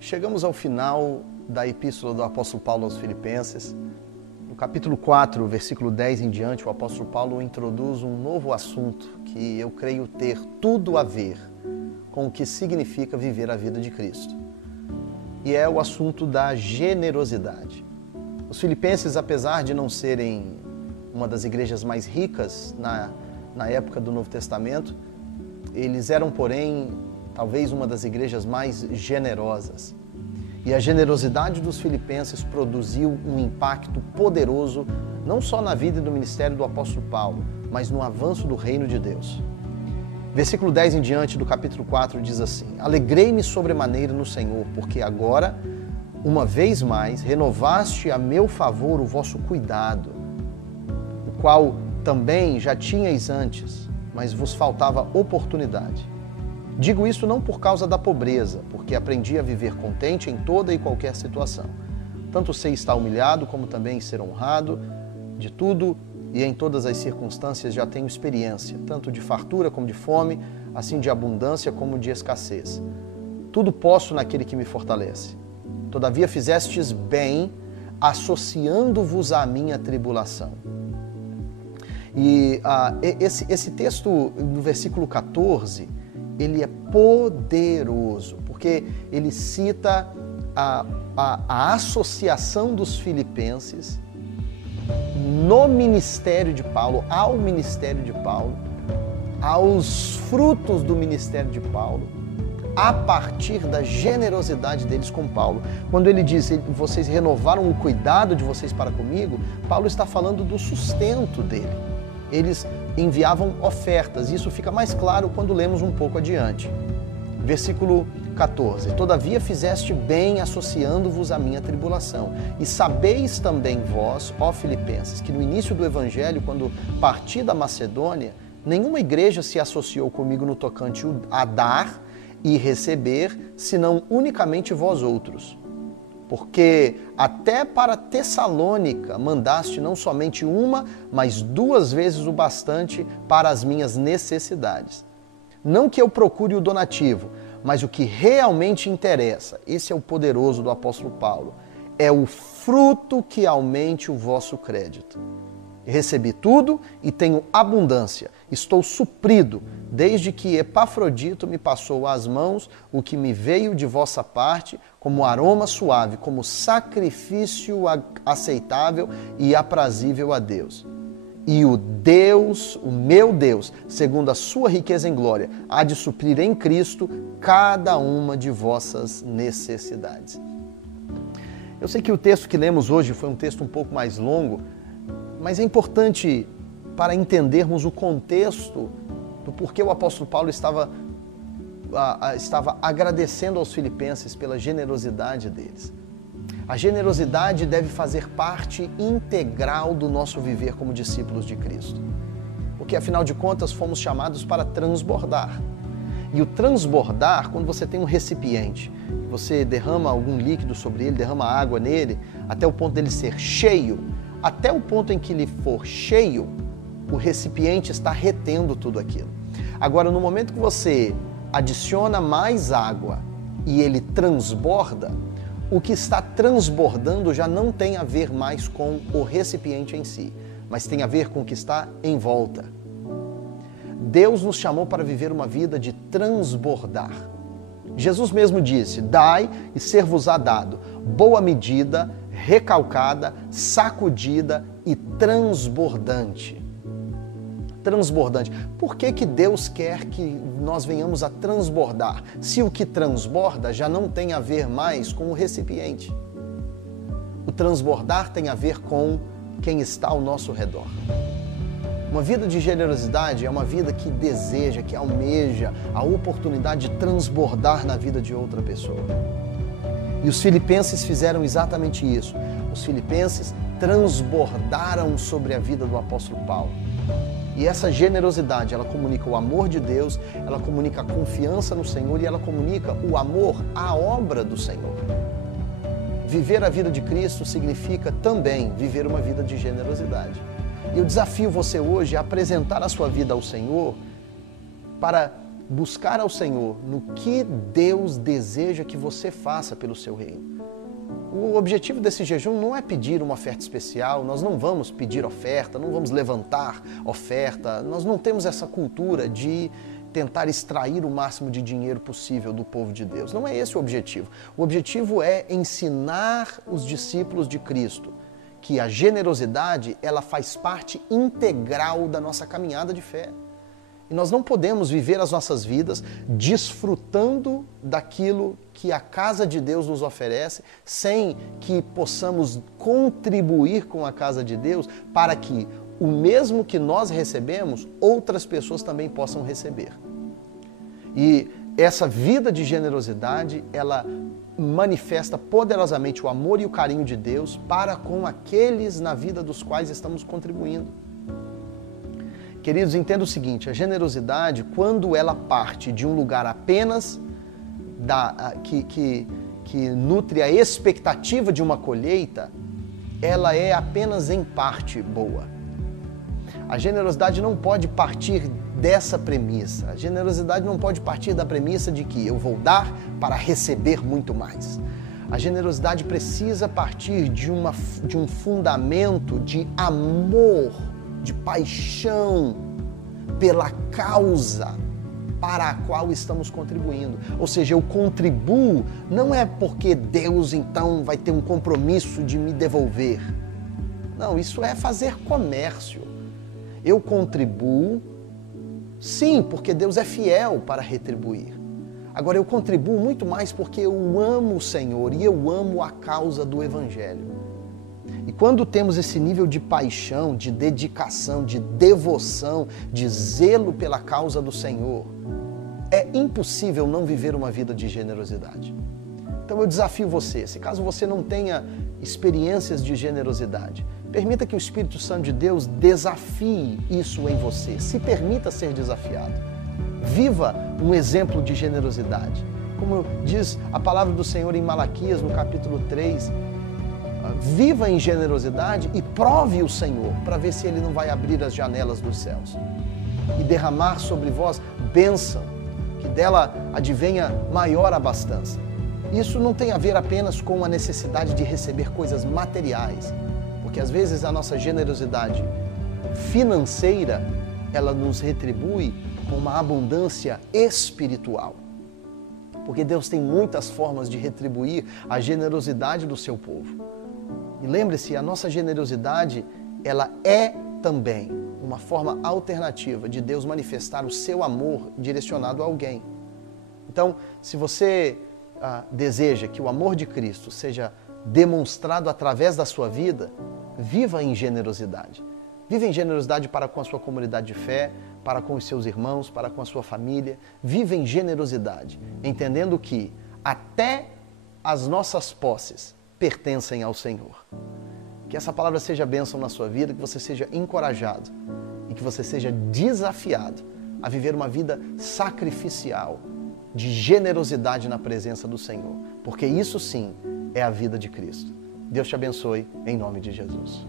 Chegamos ao final da epístola do apóstolo Paulo aos Filipenses. No capítulo 4, versículo 10 em diante, o apóstolo Paulo introduz um novo assunto que eu creio ter tudo a ver com o que significa viver a vida de Cristo. E é o assunto da generosidade. Os filipenses, apesar de não serem uma das igrejas mais ricas na época do Novo Testamento, eles eram, porém, talvez uma das igrejas mais generosas. E a generosidade dos filipenses produziu um impacto poderoso, não só na vida e no ministério do apóstolo Paulo, mas no avanço do reino de Deus. Versículo 10 em diante do capítulo 4 diz assim: Alegrei-me sobremaneira no Senhor, porque agora, uma vez mais, renovaste a meu favor o vosso cuidado, o qual também já tinhais antes, mas vos faltava oportunidade. Digo isso não por causa da pobreza, porque aprendi a viver contente em toda e qualquer situação. Tanto sei estar humilhado, como também ser honrado. De tudo e em todas as circunstâncias já tenho experiência, tanto de fartura como de fome, assim de abundância como de escassez. Tudo posso naquele que me fortalece. Todavia fizestes bem, associando-vos à minha tribulação. E esse texto, no versículo 14, ele é poderoso, porque ele cita a associação dos filipenses no ministério de Paulo, ao ministério de Paulo, aos frutos do ministério de Paulo, a partir da generosidade deles com Paulo. Quando ele diz, vocês renovaram o cuidado de vocês para comigo, Paulo está falando do sustento dele. Eles enviavam ofertas. Isso fica mais claro quando lemos um pouco adiante. Versículo 14. Todavia fizeste bem associando-vos à minha tribulação. E sabeis também vós, ó Filipenses, que no início do Evangelho, quando parti da Macedônia, nenhuma igreja se associou comigo no tocante a dar e receber, senão unicamente vós outros. Porque até para Tessalônica mandaste não somente uma, mas 2 vezes o bastante para as minhas necessidades. Não que eu procure o donativo, mas o que realmente interessa, esse é o poderoso do apóstolo Paulo, é o fruto que aumente o vosso crédito. Recebi tudo e tenho abundância, estou suprido, desde que Epafrodito me passou às mãos o que me veio de vossa parte, como aroma suave, como sacrifício aceitável e aprazível a Deus. E o meu Deus, segundo a sua riqueza em glória, há de suprir em Cristo cada uma de vossas necessidades. Eu sei que o texto que lemos hoje foi um texto um pouco mais longo, mas é importante para entendermos o contexto do porquê o apóstolo Paulo estava agradecendo aos filipenses pela generosidade deles. A generosidade deve fazer parte integral do nosso viver como discípulos de Cristo. Porque, afinal de contas, fomos chamados para transbordar. E o transbordar, quando você tem um recipiente, você derrama algum líquido sobre ele, derrama água nele, até o ponto dele ser cheio, até o ponto em que ele for cheio, o recipiente está retendo tudo aquilo. Agora, no momento que você adiciona mais água e ele transborda, o que está transbordando já não tem a ver mais com o recipiente em si, mas tem a ver com o que está em volta. Deus nos chamou para viver uma vida de transbordar. Jesus mesmo disse, dai e ser-vos-á dado, boa medida, recalcada, sacudida e transbordante. Transbordante. Por que Deus quer que nós venhamos a transbordar, se o que transborda já não tem a ver mais com o recipiente? O transbordar tem a ver com quem está ao nosso redor. Uma vida de generosidade é uma vida que deseja, que almeja a oportunidade de transbordar na vida de outra pessoa. E os filipenses fizeram exatamente isso. Os filipenses transbordaram sobre a vida do apóstolo Paulo. E essa generosidade, ela comunica o amor de Deus, ela comunica a confiança no Senhor e ela comunica o amor à obra do Senhor. Viver a vida de Cristo significa também viver uma vida de generosidade. E eu desafio você hoje a apresentar a sua vida ao Senhor para buscar ao Senhor no que Deus deseja que você faça pelo seu reino. O objetivo desse jejum não é pedir uma oferta especial, nós não vamos pedir oferta, não vamos levantar oferta, nós não temos essa cultura de tentar extrair o máximo de dinheiro possível do povo de Deus. Não é esse o objetivo. O objetivo é ensinar os discípulos de Cristo que a generosidade, ela faz parte integral da nossa caminhada de fé. E nós não podemos viver as nossas vidas desfrutando daquilo que a casa de Deus nos oferece, sem que possamos contribuir com a casa de Deus para que o mesmo que nós recebemos, outras pessoas também possam receber. E essa vida de generosidade, ela manifesta poderosamente o amor e o carinho de Deus para com aqueles na vida dos quais estamos contribuindo. Queridos, entenda o seguinte, a generosidade, quando ela parte de um lugar apenas que nutre a expectativa de uma colheita, ela é apenas em parte boa. A generosidade não pode partir dessa premissa. A generosidade não pode partir da premissa de que eu vou dar para receber muito mais. A generosidade precisa partir de um fundamento de amor, de paixão pela causa para a qual estamos contribuindo. Ou seja, eu contribuo não é porque Deus então vai ter um compromisso de me devolver. Não, isso é fazer comércio. Eu contribuo, sim, porque Deus é fiel para retribuir. Agora, eu contribuo muito mais porque eu amo o Senhor e eu amo a causa do Evangelho. E quando temos esse nível de paixão, de dedicação, de devoção, de zelo pela causa do Senhor, é impossível não viver uma vida de generosidade. Então eu desafio você, se caso você não tenha experiências de generosidade, permita que o Espírito Santo de Deus desafie isso em você, se permita ser desafiado. Viva um exemplo de generosidade. Como diz a palavra do Senhor em Malaquias, no capítulo 3, viva em generosidade e prove o Senhor para ver se Ele não vai abrir as janelas dos céus e derramar sobre vós bênção, que dela advenha maior abastança. Isso não tem a ver apenas com a necessidade de receber coisas materiais, porque às vezes a nossa generosidade financeira, ela nos retribui com uma abundância espiritual. Porque Deus tem muitas formas de retribuir a generosidade do seu povo. E lembre-se, a nossa generosidade, ela é também uma forma alternativa de Deus manifestar o seu amor direcionado a alguém. Então, se você deseja que o amor de Cristo seja demonstrado através da sua vida, viva em generosidade. Viva em generosidade para com a sua comunidade de fé, para com os seus irmãos, para com a sua família. Viva em generosidade, entendendo que até as nossas posses pertencem ao Senhor. Que essa palavra seja bênção na sua vida, que você seja encorajado e que você seja desafiado a viver uma vida sacrificial, de generosidade na presença do Senhor. Porque isso sim é a vida de Cristo. Deus te abençoe, em nome de Jesus.